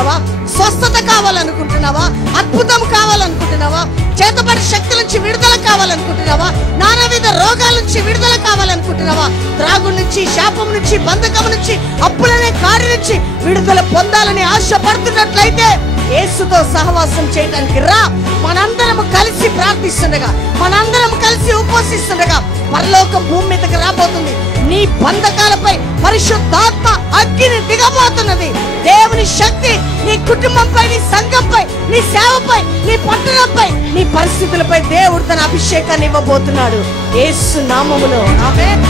కావాలనుకుంటున్నావా? స్వస్థత కావాలనుకుంటున్నావా? అద్భుతం కావాలనుకుంటున్నావా? చేతబడి శక్తుల నుంచి విడుదల కావాలనుకుంటున్నావా? నానావిధ రోగాల నుంచి విడుదల కావాలనుకుంటున్నావా? త్రాగు నుంచి, శాపం నుంచి, బంధకం నుంచి, అప్పులనే కాడి నుంచి విడుదల పొందాలని ఆశపడుతున్నట్లయితే యేసుతో సహవాసం చేయడానికి రా. మనందరం కలిసి ప్రార్థిస్తుండగా, మనందరం కలిసి ఉపవసిస్తుండగా పరలోకం భూమి మీదకి రాబోతుంది. నీ బంధకాలపై పరిశుద్ధాత్మ అగ్ని దిగబోతున్నది. దేవుని శక్తి నీ కుటుంబంపై, నీ సంఘంపై, నీ సేవపై, నీ పట్టణంపై, నీ పరిస్థితులపై దేవుడు తన అభిషేకాన్ని ఇవ్వబోతున్నాడు యేసు నామములో. ఆమేన్.